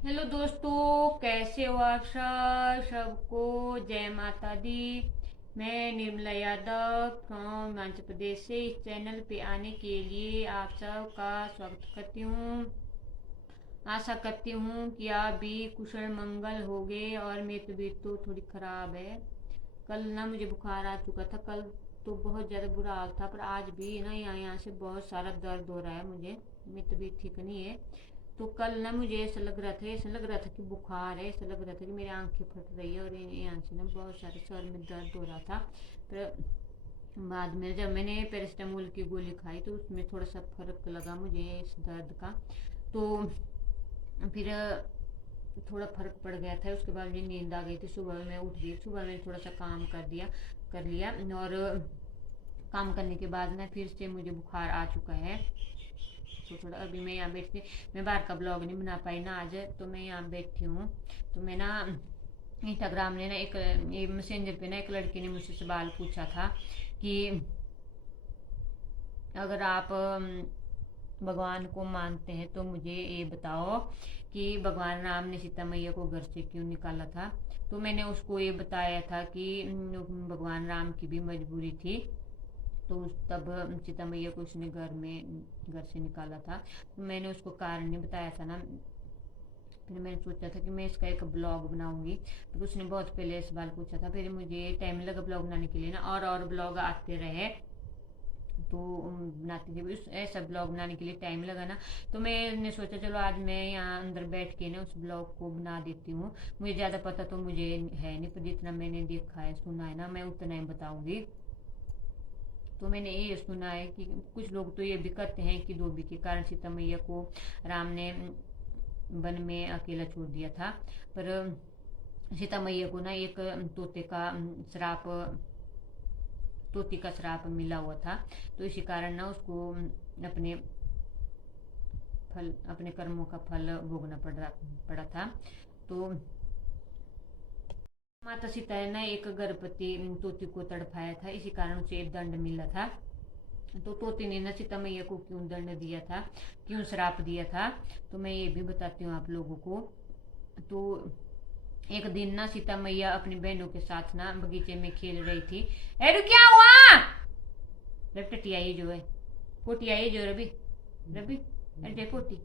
Hello दोस्तों, कैसे हो आप सब? सबको जय माता दी। मैं निर्मला यादव फ्रॉम हिमाचल प्रदेश से इस चैनल पे आने के लिए आप सबका स्वागत करती हूँ। आशा करती हूँ कि आप भी कुशल मंगल होगे। और मेरी तबीयत तो थोड़ी ख़राब है। कल ना मुझे बुखार आ चुका था। कल तो बहुत ज़्यादा बुरा हाल था, पर आज भी ना यहाँ से बहुत सारा दर्द हो रहा है मुझे। मेरी तबीयत ठीक नहीं है। तो कल ना मुझे ऐसा लग रहा था कि बुखार है। ऐसा लग रहा था कि मेरी आंखें फट रही है और यहाँ से ना बहुत सारे सर में दर्द हो रहा था। पर बाद में जब मैंने पैरासीटामोल की गोली खाई तो उसमें थोड़ा सा फर्क लगा मुझे इस दर्द का। तो फिर थोड़ा फर्क पड़ गया था। उसके बाद मुझे नींद आ गई थी। सुबह मैं उठ गई। सुबह मैंने थोड़ा सा काम कर लिया। और काम करने के बाद ना फिर से मुझे बुखार आ चुका है। तो थोड़ा अभी मैं यहाँ बैठ के मैं बाहर का ब्लॉग नहीं बना पाई ना आज, तो मैं यहाँ बैठी हूँ। तो मैं ना इंस्टाग्राम ने ना एक ये मैसेंजर पे ना एक लड़की ने मुझसे सवाल पूछा था कि अगर आप भगवान को मानते हैं तो मुझे ये बताओ कि भगवान राम ने सीता मैया को घर से क्यों निकाला था। तो मैंने उसको ये बताया था कि भगवान राम की भी मजबूरी थी। तो तब सीता मैया को उसने घर से निकाला था। तो मैंने उसको कारण नहीं बताया था ना। फिर मैंने सोचा था कि मैं इसका एक ब्लॉग बनाऊंगी। तो उसने बहुत पहले सवाल पूछा था। फिर मुझे टाइम लगा ब्लॉग बनाने के लिए ना, और ब्लॉग आते रहे। तो बनाती थी उस ऐसा ब्लॉग बनाने के लिए टाइम लगा ना। तो मैंने सोचा चलो आज मैं यहाँ अंदर बैठ के ना उस ब्लॉग को बना देती हूँ। मुझे ज़्यादा पता तो मुझे है नहीं, पर जितना मैंने देखा है सुना है ना मैं उतना ही बताऊंगी। तो मैंने ये सुना है कि कुछ लोग तो ये भी कहते हैं कि धोबी के कारण सीता मैया को राम ने वन में अकेला छोड़ दिया था। पर सीता मैया को ना एक श्राप तोते का श्राप मिला हुआ था। तो इसी कारण ना उसको अपने कर्मों का फल भोगना पड़ा था। तो माता सीता ने एक गर्भवती तोती को तड़पाया था। इसी कारण उसे दंड मिला था। तो तोते ने ना सीता मैया को क्यों दंड दिया था, क्यों श्राप दिया था, तो मैं ये भी बताती हूँ आप लोगों को। तो एक दिन ना सीता मैया अपनी बहनों के साथ ना बगीचे में खेल रही थी। अरे क्या हुआ? रटटिया ये जो है, पोटिया ये जो रवि रवि अरे पोटी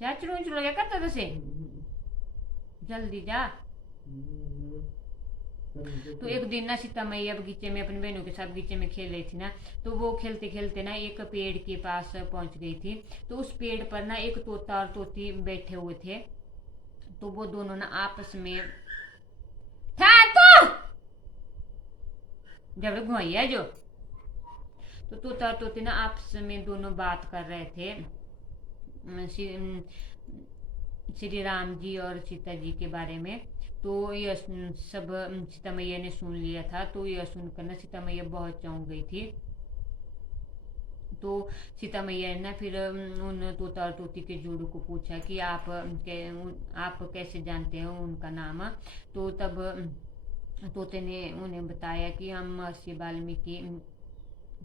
जा चुरू चुरू क्या करता था से जल्दी जा। तो एक दिन ना सीता मैया बगीचे में अपनी बहनों के साथ बगीचे में खेल रही थी ना। तो वो खेलते खेलते ना एक पेड़ के पास पहुंच गई थी। तो उस पेड़ पर ना एक तोता और तोती बैठे हुए थे। तो वो दोनों ना आपस में था तो जब घुमाइया जो तो तोता और तोती ना आपस में दोनों बात कर रहे थे। श्री राम जी और सीता जी के बारे में। तो यह सब सीता मैया ने सुन लिया था। तो यह सुनकर ना सीता मैया बहुत चौंक गई थी। तो सीता मैया ने ना फिर उन तोता और तोती के जोड़ों को पूछा कि आप कैसे जानते हैं उनका नाम। तो तब तोते ने उन्हें बताया कि हम महर्षि वाल्मीकि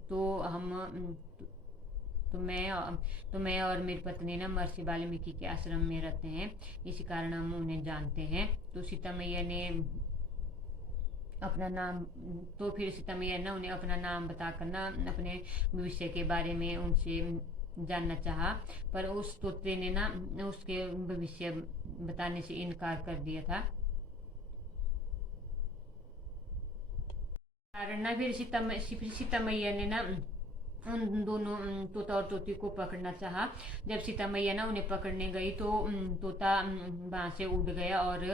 तो हम तो मैं तो मैं और मेरी पत्नी ना महर्षि वाल्मीकि के आश्रम में रहते हैं। इसी कारण हम उन्हें जानते हैं। तो सीता मैया ने अपना नाम तो फिर सीता मैया ने उन्हें अपना नाम बताकर ना अपने भविष्य के बारे में उनसे जानना चाहा। पर उस तोते ने ना उसके भविष्य बताने से इनकार कर दिया था। कारण ना फिर सीता मैया ने ना उन दोनों तोता और तोती को पकड़ना चाहा। जब सीता मैया ना उन्हें पकड़ने गई तो तोता वहां से उड़ गया और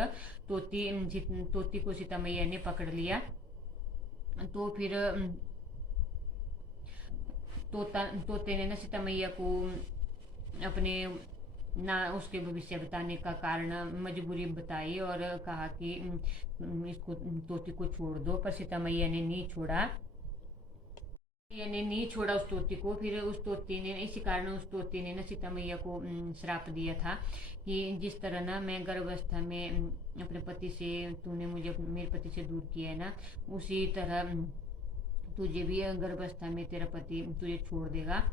तोती को सीता मैया ने पकड़ लिया। तो फिर तोते ने ना सीता मैया को अपने ना उसके भविष्य बताने का कारण मजबूरी बताई और कहा कि इसको तोती को छोड़ दो। पर सीता मैया ने नहीं छोड़ा। ने नहीं छोड़ा उस तोती को। फिर उस तोती ने इसी कारण उस तोती ने ना सीता मैया को श्राप दिया था कि जिस तरह ना मैं गर्भावस्था में अपने पति से तूने मुझे मेरे पति से दूर किया है ना, उसी तरह तुझे भी गर्भावस्था में तेरा पति तुझे छोड़ देगा।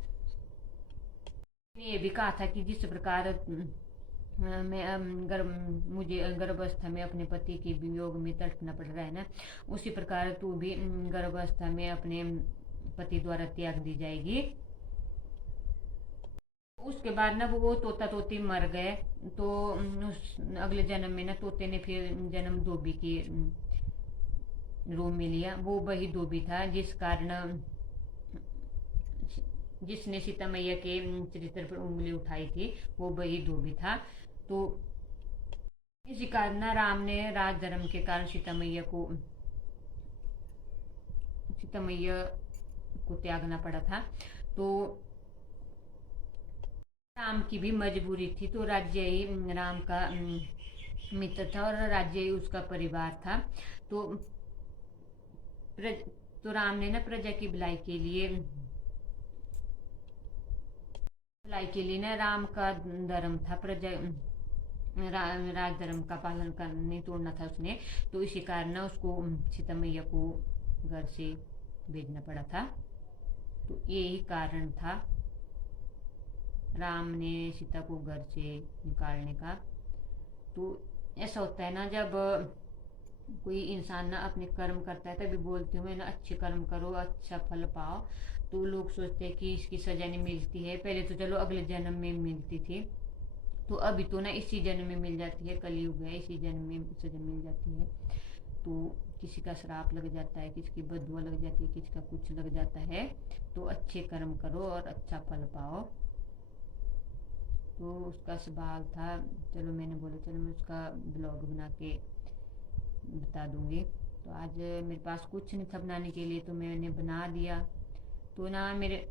ने ये भी कहा था कि जिस प्रकार मुझे गर्भावस्था में अपने पति के वियोग में तड़पना पड़ रहा है ना, उसी प्रकार तू भी गर्भावस्था में अपने पति द्वारा त्याग दी जाएगी। उसके बाद ना वो तोता तोती मर गए। तो उस अगले जन्म में ना तोते ने फिर जन्म धोबी की रूप में लिया। वो वही धोबी था जिसने सीता मैया के चरित्र पर उंगली उठाई थी, वो वही धोबी था। तो इसी कारण ना राम ने राज धर्म के कारण सीता मैया को त्यागना पड़ा था। तो राम की भी मजबूरी थी। तो राज्य ही राम का मित्र था और राज्य ही उसका परिवार था। तो प्रज, तो राम ने ना प्रजा की भलाई के लिए ना राम का धर्म था राज धर्म का पालन कर नहीं तोड़ना था उसने। तो इसी कारण ना उसको सीता मैया को घर से भेजना पड़ा था। तो यही कारण था राम ने सीता को घर से निकालने का। तो ऐसा होता है ना, जब कोई इंसान ना अपने कर्म करता है, तभी बोलती हूँ मैं ना, अच्छे कर्म करो अच्छा फल पाओ। तो लोग सोचते हैं कि इसकी सजा नहीं मिलती है, पहले तो चलो अगले जन्म में मिलती थी, तो अभी तो ना इसी जन्म में मिल जाती है, कलयुग है, इसी जन्म में सजा मिल जाती है। तो किसी का श्राप लग जाता है, किसी की बदुआ लग जाती है, किसी का कुछ लग जाता है। तो अच्छे कर्म करो और अच्छा फल पाओ। तो उसका सवाल था, चलो मैंने बोला चलो मैं उसका ब्लॉग बना के बता दूंगी। तो आज मेरे पास कुछ नहीं था बनाने के लिए, तो मैंने बना दिया। तो ना मेरे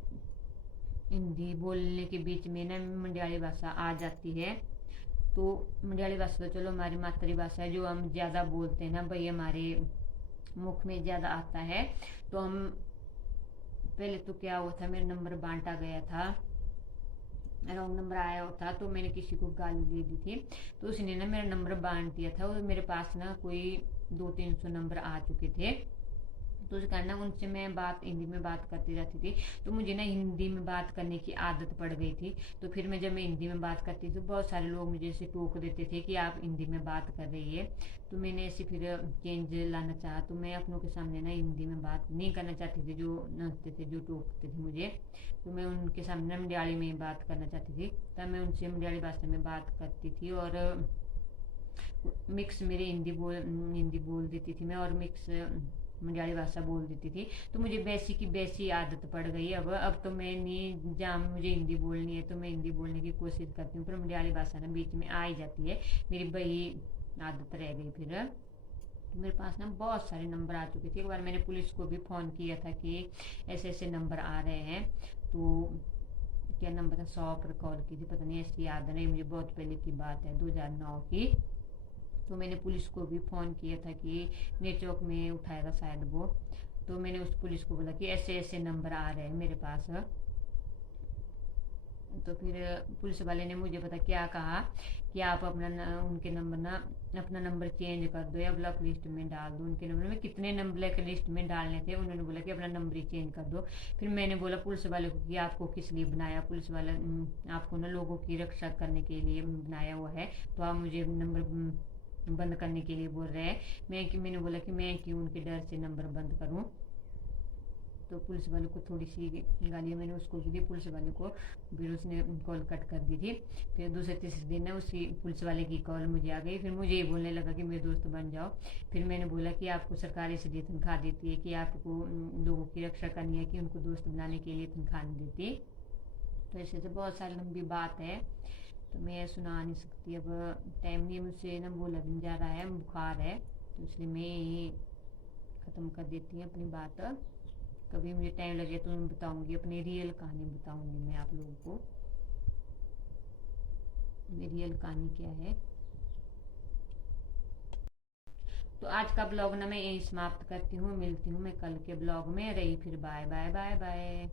हिंदी बोलने के बीच में ना मंडियाली भाषा आ जाती है। तो मंडियाली भाषा तो चलो हमारी मातृभाषा है, जो हम ज़्यादा बोलते हैं ना, भाई हमारे मुख में ज़्यादा आता है। तो हम पहले तो क्या हुआ था, मेरा नंबर बांटा गया था, रॉन्ग नंबर आया होता, तो मैंने किसी को गाली दे दी थी। तो उसने ना मेरा नंबर बांट दिया था, और मेरे पास ना कोई 200-300 नंबर आ चुके थे। तो उस कारण ना उनसे मैं हिंदी में बात करती जाती थी। तो मुझे ना हिंदी में बात करने की आदत पड़ गई थी। तो फिर मैं जब मैं हिंदी में बात करती थी, तो बहुत सारे लोग मुझे ऐसे टोक देते थे कि आप हिंदी में बात कर रही है। तो मैंने ऐसे फिर चेंज लाना चाहा। तो मैं अपनों के सामने ना हिंदी में बात नहीं करना चाहती थी, जो नाचते थे, जो टोकते थे मुझे। तो मैं उनके सामने मलयाली में बात करना चाहती थी। तब मैं उनसे मलयाली भाषा में बात करती थी, और मिक्स मेरे हिंदी बोल देती थी मैं, और मिक्स मलयाली भाषा बोल देती थी। तो मुझे वैसी की वैसी आदत पड़ गई। अब तो मैं नहीं, जहाँ मुझे हिंदी बोलनी है तो मैं हिंदी बोलने की कोशिश करती हूँ, पर मलयाली भाषा ना बीच में आ ही जाती है, मेरी वही आदत रह गई फिर। तो मेरे पास ना बहुत सारे नंबर आ चुके थे। एक बार मैंने पुलिस को भी फ़ोन किया था कि ऐसे ऐसे नंबर आ रहे हैं। तो क्या नंबर था, 100 पर कॉल की थी, पता नहीं, ऐसी याद नहीं मुझे, बहुत पहले की बात है, 2009 की। तो मैंने पुलिस को भी फ़ोन किया था कि नेटवर्क में उठाया था शायद वो। तो मैंने उस पुलिस को बोला कि ऐसे ऐसे नंबर आ रहे हैं मेरे पास। तो फिर पुलिस वाले ने मुझे पता क्या कहा कि आप उनके नंबर ना, अपना नंबर चेंज कर दो या ब्लॉक लिस्ट में डाल दो। उनके नंबर में कितने नंबर ब्लैक लिस्ट में डालने थे, उन्होंने बोला कि अपना नंबर ही चेंज कर दो। फिर मैंने बोला पुलिस वाले को कि आपको किस लिए बनाया, पुलिस वाला आपको ना लोगों की रक्षा करने के लिए बनाया हुआ है, तो आप मुझे नंबर बंद करने के लिए बोल रहे हैं। मैंने बोला कि मैं क्यों उनके डर से नंबर बंद करूं। तो पुलिस वाले को थोड़ी सी गालियाँ मैंने उसको भी दी, पुलिस वाले को। फिर उसने कॉल कट कर दी थी। फिर दूसरे तीसरे दिन ना उसी पुलिस वाले की कॉल मुझे आ गई। फिर मुझे ये बोलने लगा कि मेरे दोस्त बन जाओ। फिर मैंने बोला कि आपको सरकार इसलिए तनख्वाह देती है कि आपको लोगों की रक्षा करनी है, कि उनको दोस्त बनाने के लिए तनख्वाह नहीं देती। तो ऐसे से बहुत सारी लंबी बात है, तो मैं सुना नहीं सकती। अब टाइम नहीं, मुझसे ना बोला भी नहीं जा रहा है, बुखार है, तो इसलिए मैं यही ख़त्म कर देती हूँ अपनी बात। कभी मुझे टाइम लगे तो मैं बताऊंगी, अपनी रियल कहानी बताऊंगी मैं आप लोगों को, मेरी रियल कहानी क्या है। तो आज का ब्लॉग ना मैं यही समाप्त करती हूँ, मिलती हूँ मैं कल के ब्लॉग में। रही फिर, बाय बाय बाय बाय।